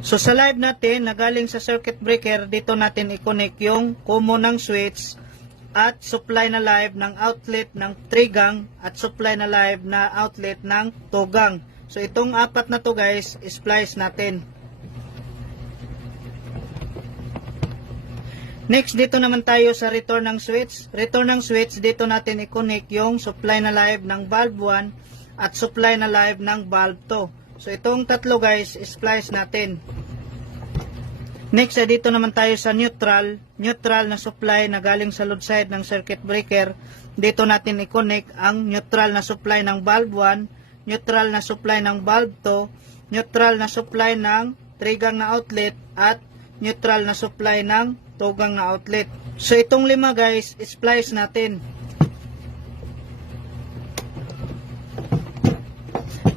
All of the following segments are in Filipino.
So sa live natin na galing sa circuit breaker, dito natin i-connect yung common ng switch at supply na live ng outlet ng 3 gang at supply na live na outlet ng 2 gang. So itong apat na to guys, splice natin. Next, dito naman tayo sa return ng switch. Return ng switch, dito natin i-connect yung supply na live ng valve 1 at supply na live ng valve 2. So itong tatlo guys, splice natin. Next, dito naman tayo sa neutral. Neutral na supply na galing sa load side ng circuit breaker. Dito natin i-connect ang neutral na supply ng valve 1, neutral na supply ng valve 2, neutral na supply ng 3 gang na outlet at neutral na supply ng 2 gang na outlet. So itong 5 guys, splice natin.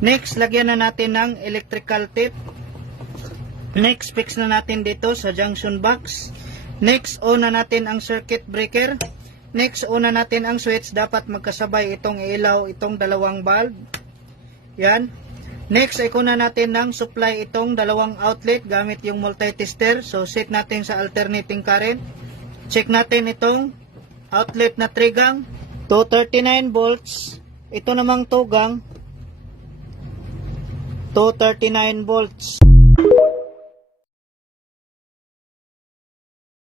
Next, lagyan na natin ng electrical tape. Next, fix na natin dito sa junction box. Next, on na natin ang circuit breaker. Next, on na natin ang switch. Dapat magkasabay itong ilaw, itong dalawang bulb. Yan. Next, ikon na natin ng supply itong dalawang outlet gamit yung multi-tester. So, set natin sa alternating current. Check natin itong outlet na 3 gang. 239 volts. Ito namang 2 gang. 239 volts.